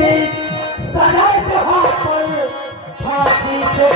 इसकी सदा जहां पर फांसी से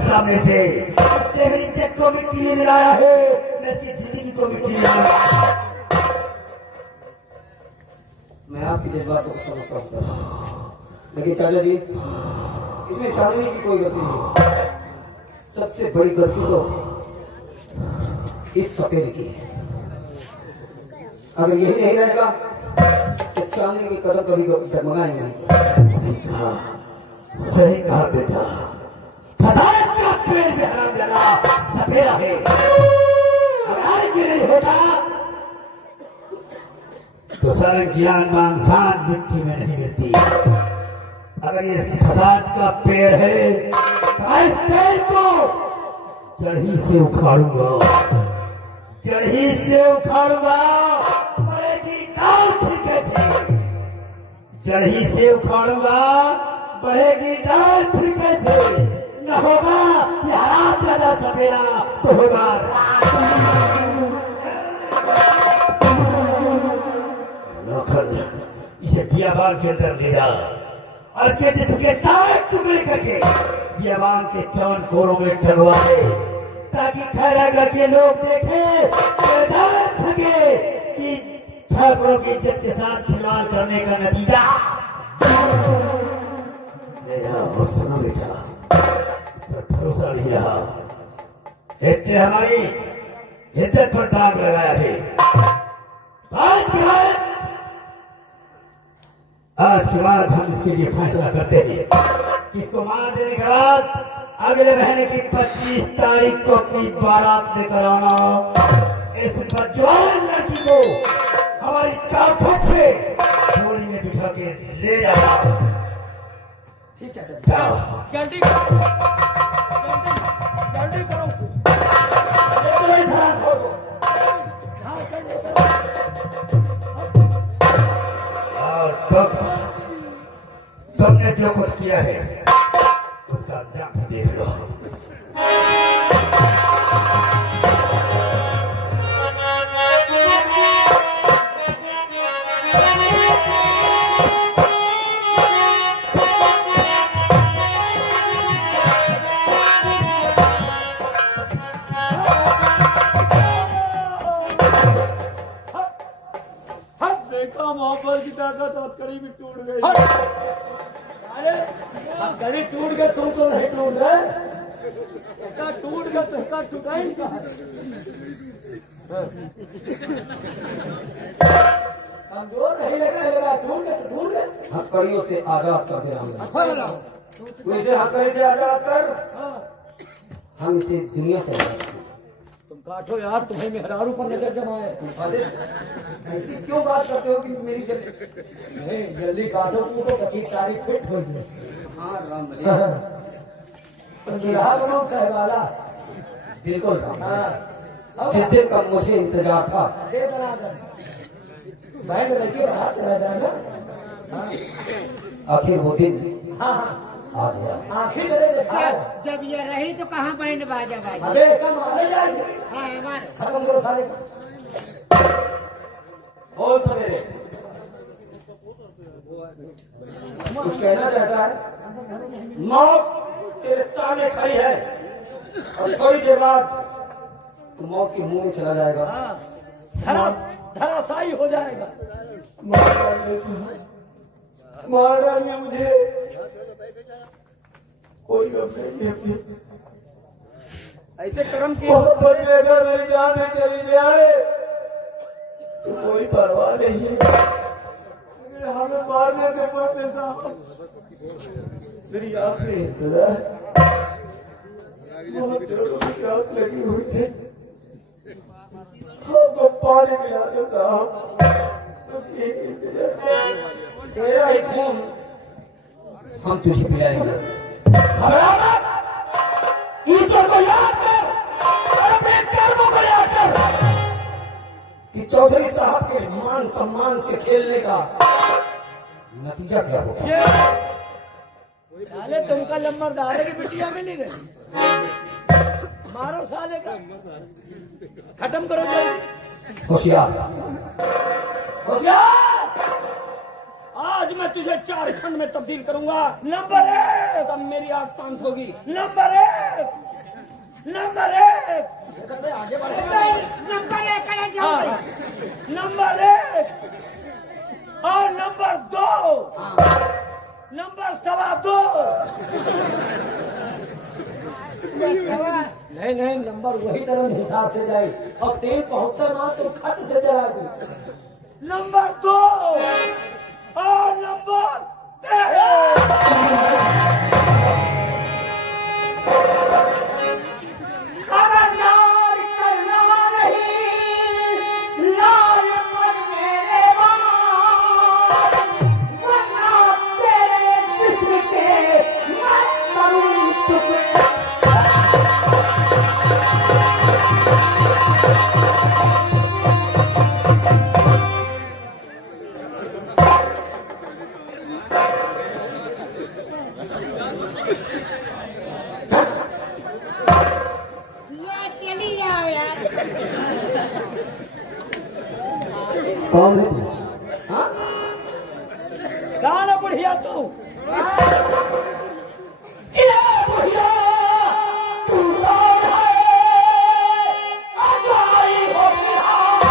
सामने से तेरी इज्जत को मिट्टी में मिलाया है, मैं इसकी जिंदगी को मिट्टी में मिलाया। मैं आपकी जज्बातों को समझता हूँ, लेकिन चाचा जी इसमें चांदनी की कोई गलती नहीं। सबसे बड़ी गलती तो इस सपेरे की है। अगर यही नहीं रहेगा तो चांदनी की कदम कभी डगमगाएंगे नहीं। सही कहा बेटा, फसाद का पेड़ भी हरामजादा सपेरा है। अगर ये नहीं होता तो सारा ज्ञान मान शान मिट्टी में नहीं गिरती। अगर ये फसाद का पेड़ है तो इस पेड़ को जड़ी से उखाड़ूंगा, जड़ी से उखाड़ूंगा। बढ़ेगी डाल फिर कैसे, जड़ी से उखाड़ूंगा, बढ़ेगी डाल फिर कैसे। न होगा ये हराम ज्यादा सपेरा तो होगा इसे बियाबान के अंदर ले जा और इसके जिस्म के टायर टुकड़े करके बियाबान के चांद कोरों में टंगवा दे, ताकि खैरा के लोग देखे सके कि ठाकुरों की इज्जत के साथ खिलवाड़ करने का नतीजा। ले जाओ और सुनो बेटा, भरोसा नहीं रहा, इतने हमारी इज्जत पर दाग लगाया है। आज के बाद हम इसके लिए फैसला करते हैं कि इसको मार देने के बाद अगले महीने की 25 तारीख को अपनी बारात लेकर आना। इस बजवान लड़की को हमारी चौखट से डोली में बिठा के ले जाना। ठीक है जल्दी करो। और तुमने जो कुछ किया है उसका अंजाम देख लो। देखा मोहब्बत की ताकत हथकड़ी भी टूट गई। अरे हथकड़ी टूट गए, तुम तो नहीं टूट गए। का टूट गया तो का टूटाई का कमजोर नहीं लगा टूट गया तो टूट गया। हथकड़ियों से आजाद कर दे रहा हूँ। तू इसे हथकड़ी से आजाद कर, हम इसे दुनिया से आजाद कर। तुम काटो यार, तुम्हें मेहरारू पर नजर जमाए। ऐसी क्यों बात करते हो कि मेरी जल्दी नहीं, जल्दी काटो, तू तो कच्ची तारी फिट हो गई। हाँ राम जिहा बनो सहवाला, बिल्कुल हाँ। जिस दिन का मुझे इंतजार था, दे दनादन बहन लड़की बाहर चला जाए ना। आखिर वो दिन हाँ आ गया। आखिर देखा जब ये रही तो कहाँ बैंड बाजा बाजी। अबे कम मारे जाएंगे। हाँ हमारे खत्म करो सारे का। बोल सवेरे कुछ कहना चाहता है। मौत तेरे सामने खड़ी है और थोड़ी देर बाद तू मौत के मुंह में चला जाएगा। धराशायी हो जाएगा। मार डालिए मुझे, कोई गम नहीं है मुझे। ऐसे कर्म की मोहब्बत में अगर मेरी जान में चली जाए तो कोई परवाह नहीं है। हमें मारने से मरने साहब मेरी आखिरी इंतजार। बहुत जोरों की प्यास लगी हुई है, हमको पानी पिला दो साहब, बस एक इंतजार। तेरा ही खून हम तुझे पिलाएंगे। घबरा मत, ईश्वर को याद कर और अपने कर्मों को याद कर कि चौधरी साहब के मान सम्मान से खेलने का नतीजा क्या होगा। साले तुमका लम्बरदार की बिटिया मिली रही, मारो साले का, खत्म करो जल्दी। होशियार होशियार, आज मैं तुझे 4 खंड में तब्दील करूंगा। नंबर 1, अब मेरी आंख शांत होगी। नंबर 1 आगे बढ़ेगा। नंबर 1 नंबर 1 और नंबर 2 नंबर 2.25। नहीं नंबर वही तरह हिसाब से जाए। अब 3.75 ना तो खत से चला दी। नंबर 2 और नंबर 3। खबरदार करना नहीं लाल पर मेरे बाल, वरना तेरे जिस्म के मैं करूं टुकड़े। चली जाओ यार। कौन है तू? हाँ? कहाँ है बुढ़िया तू? बुढ़िया तू कौन है? अजाई हो बिहार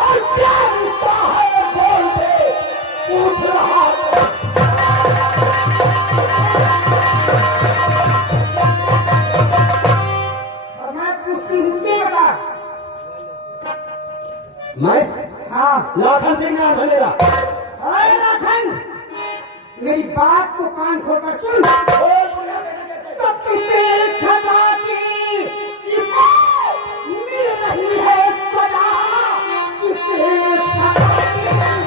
और क्या रिश्ता है बोल दे, पूछ रहा था। और मैं पूछती हूँ क्या बता? मैं? हाँ, लाखन सिंह नाम है मेरा। अरे लाखन, मेरी बात को कान खोलकर सुन। तो किसी खता की इसे मिल रही है सजा, किसी खता की मिल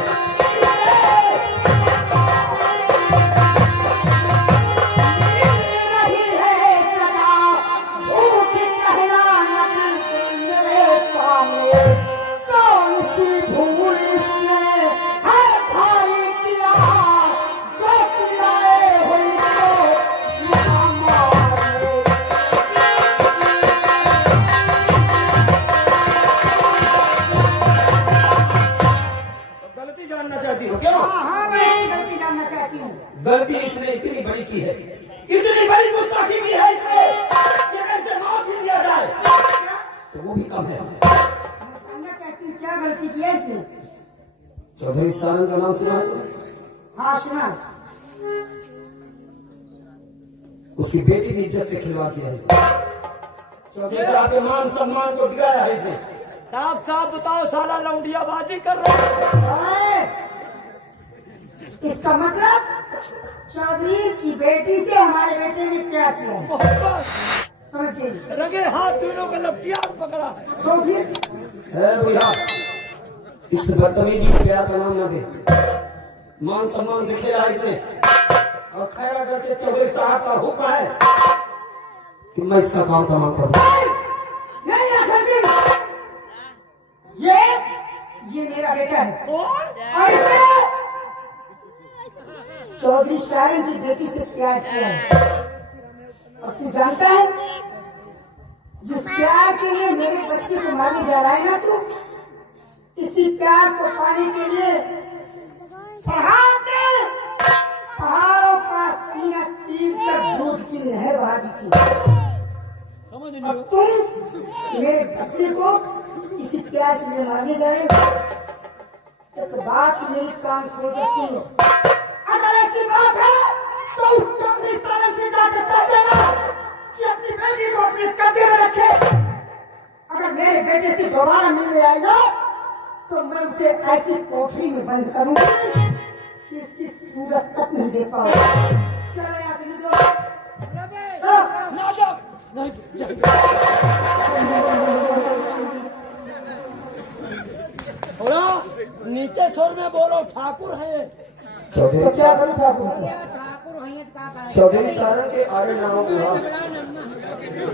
रही है सजा। झूठ कहना नकल मेरे सामने, कौन सी भूल इसने है भाई किया, जो किराए हुई तो यहाँ मारे। गलती जानना चाहती हो क्या? हाँ मैं गलती जानना चाहती हूँ। गलती इसने इतनी बड़ी की है, इतनी बड़ी गुस्ताखी की है इसने, कि अगर इसे माफ भी दिया जाए तो वो भी कम है। जानना चाहती हूँ क्या गलती किया इसने। चौधरी सारंग का नाम सुना है तुमने? हाँ सुना। उसकी बेटी की इज्जत से खिलवाड़ किया है इसने। चौधरी साहब के मान सम्मान को गिराया है इसने। साफ साफ बताओ, साला लौंडियाबाजी कर रहा है। इसका मतलब चौधरी की बेटी से हमारे बेटे ने प्यार किया है, समझ गई? रंगे हाथ दोनों का लपटिया पकड़ा है। तो फिर भैया इस बदतमीजी को प्यार का नाम न दे। मान सम्मान से खेला है इसने और खैरा करके चौधरी साहब का हुक्म है कि मैं इसका काम तमाम कर दूं। नहीं अक्षर सिंह, ये मेरा बेटा है और इसने चौधरी सारंग की बेटी से प्यार किया है। और तू जानता है, जिस प्यार के लिए मेरे बच्चे को मारने जा रहा है ना तू, इसी प्यार को पाने के लिए फरहाद ने पहाड़ों का सीना चीर कर दूध की नहर बहा दी थी। और तुम मेरे बच्चे को इसी प्यार के लिए मारने जा रहे हो। एक बात मेरी कान खोल कर सुन लो, अगर ऐसी बात है तो उस चौधरी सारंग से जाकर कह देना कि अपनी बेटी को अपने कब्जे में रखे। अगर मेरे बेटे से दोबारा मिलने आई ना तो मैं उसे ऐसी कोठरी में बंद करूंगा कि उसकी सूरत तक नहीं देख पाऊंगा। चलो यहाँ से निकलो। थोड़ा नीचे स्वर में बोलो, ठाकुर है। चौधरी तो क्या करूँ ठाकुर? चौधरी सारंग के आड़े ना हो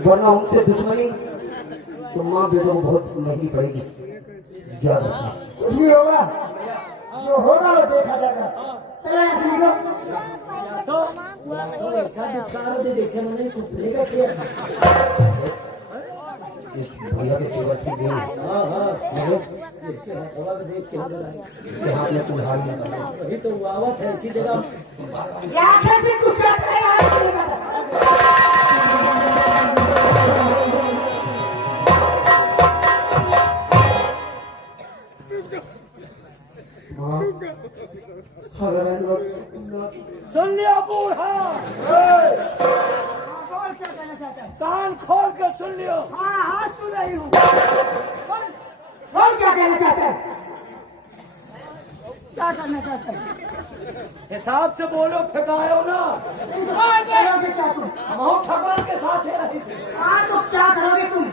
वरना उनसे दुश्मनी तो माँ बेटों को बहुत महंगी पड़ेगी। याद रखना। कुछ भी होगा, जो होगा वो देखा जाएगा। चलो यहाँ से निकलो। तो जैसे मैंने कुपलेगा किया। इस भैया के तेवर ठीक नहीं है। इसके हाथ में कुल्हाड़ी है। वही तो आवत है इसी जगह। क्या अक्षर से कुछ कहते हैं यार? सुन लिया बूढ़ा, बोल क्या कहना चाहता है? कान खोल के सुन लियो। हाँ हाँ सुन रही हूँ। बोल क्या कहना चाहता है? क्या करना चाहता है? हिसाब से बोलो, फेंकायो ना। करोगे क्या तुम? हम ठगवान के साथ ही रही थी। हाँ तो क्या करोगे तुम?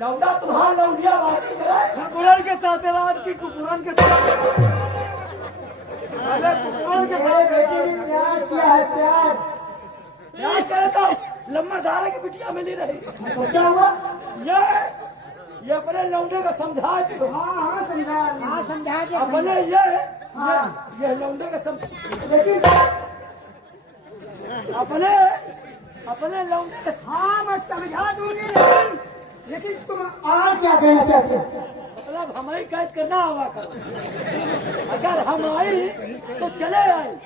लौंडा तुम्हारा लौंडिया बाजी करे। कुकुरन के साथ रात की कुकुरन के साथ। अरे कुकुरन के मेरे बेटे ने प्यार किया है, प्यार। प्यार करे तो लम्बा धारा की बिटिया मिली रही। तो क्या हुआ? ये अपने लौंडे को समझा दो। हाँ हाँ समझा। हाँ समझा दे। अपने ये लौंडे का समझा, लेकिन अपने लौंडे का। हाँ मैं समझा दूंगी, लेकिन तुम और क्या कहना चाहते हो? मतलब हमारी कैद करना होगा कर। अगर हम आई तो चले आए,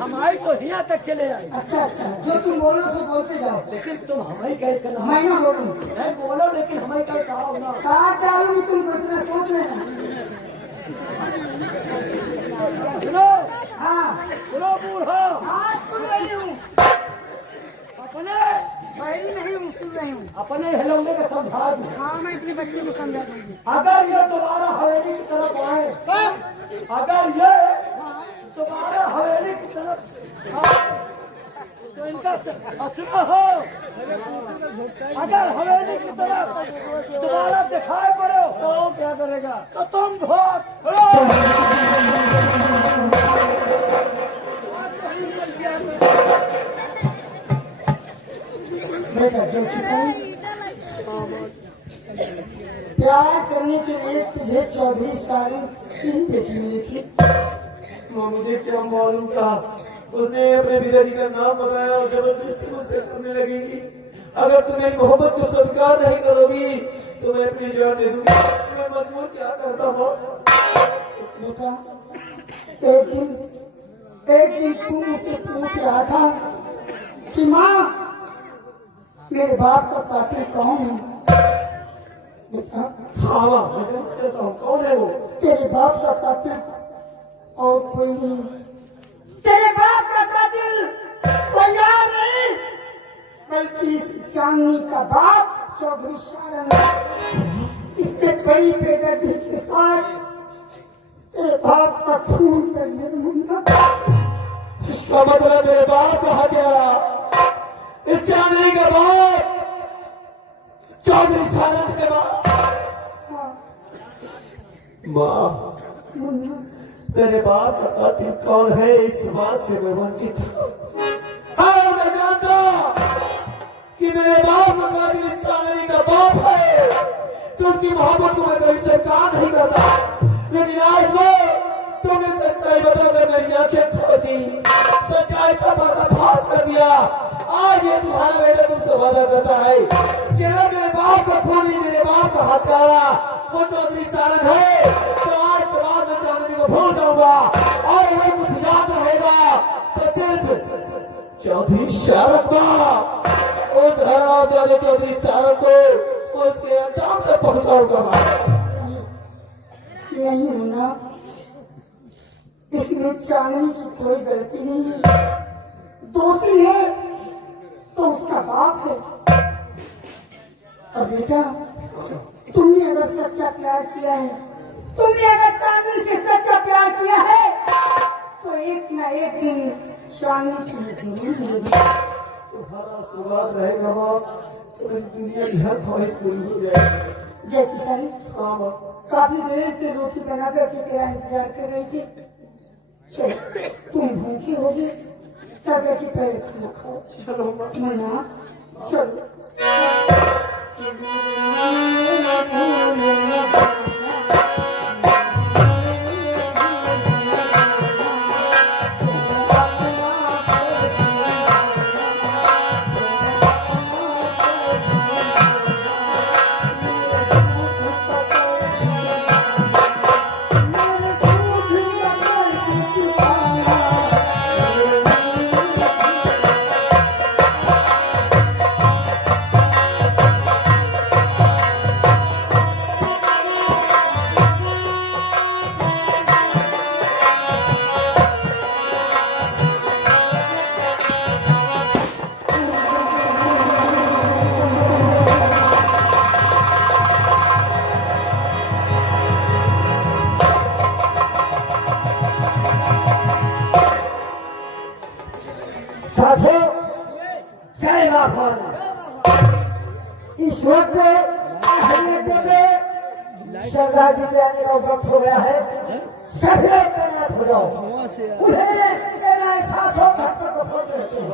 हम आई तो यहाँ तक चले आए। अच्छा अच्छा, जो तुम बोलो सो बोलते जाओ, लेकिन तुम हमारी कैद करना। मैं ना बोलूँ। नहीं बोलो, लेकिन हमारी कैद कहो ना। काट डालूंगी तुमको, इतना सोच लेना। सुनो, हाँ सुनो बूढ़ा, हाँ सुन रही हूँ। अपने बहरी नहीं हूँ, सुन रही हूँ। अपने लौंडे का समझा दो। हाँ मैं अपने बच्चे को समझा दूंगी। अगर ये दोबारा हवेली की तरफ आए, अगर ये दोबारा हवेली की तरफ आए तो इनका सुनो हो, अगर हवेली की तरफ दोबारा दिखाई पड़ो तो क्या करेगा? तो तुम भोग। बेटा जो किसान प्यार करने के लिए तुझे चौधरी सारंग की ही बेटी मिली थी। मुझे क्या मालूम था, उसने अपने पिताजी का नाम बताया और जबरदस्ती मुझसे करने लगेगी। अगर तुम मेरी मोहब्बत को स्वीकार नहीं करोगी तो मैं अपनी जान दे दूंगी। मैं मजबूर क्या करता हूँ। बेटा एक दिन तू मुझसे पूछ रहा था कि माँ मेरे बाप का कातिल कौन है? बेटा हाँ माँ, मैं समझ सकता हूँ कौन है वो। तेरे बाप का कातिल और कोई नहीं। तेरे बाप का कातिल कोई और नहीं, बल्कि इस चांदनी का बाप चौधरी सारंग है। इसने बड़ी बेदर्दी के साथ तेरे बाप का खून कर दिया मुन्ना। इसका मतलब मेरे बाप का हत्यारा इस चांदनी के बाप चौधरी सारंग के बाप। हाँ माँ, मुन्ना, मेरे बाप का कातिल कौन है इस बात से मैं वंचित हूँ। हाँ, मैं जानता कि मेरे बाप का कातिल इस चांदनी का बाप है, तो उसकी मोहब्बत को मैं कभी स्वीकार नहीं करता। लेकिन आज वो तुमने सच्चाई बताकर मेरी आंखें खोल दी, सच्चाई का पर्दाफाश कर दिया। आज ये तुम्हारा बेटा तुमसे वादा करता है कि अगर मेरे बाप का खूनी, मेरे बाप का हत्यारा वो चौधरी सारंग है, तो आज के बाद मैं चांदनी को भूल जाऊंगा, और अगर कुछ याद रहेगा तो सिर्फ चौधरी सारंग उस हरामजादे चौधरी सारंग को उसके अंजाम तक पहुंचाऊंगा। नहीं मुन्ना, इसमें चांदनी की कोई गलती नहीं है। दोषी है तो उसका बाप है। और बेटा, तुमने अगर सच्चा प्यार किया है, तुमने अगर चांदनी से सच्चा प्यार किया है, तो एक न एक दिन चांदनी तुम्हें जरूर मिलेगी। तुम्हारा आशीर्वाद रहेगा माँ, तो मेरी दुनिया की हर ख्वाहिश पूरी हो जाएगी। जय किशन, हाँ माँ। काफी देर से रोटी बना करके तेरा इंतजार कर रही थी। चलो, तुम भूखी होगी, चल करके पहले खाना खाओ। चलो माँ। मुन्ना, चलो। साथियों, जय मां काली। इस वक्त हरियाणा में सरदार जी के आने का वक्त हो गया है। सभी लोग तैनात हो जाओ। उन्हें मेरा एहसास हो, घर तक फोन करते हैं।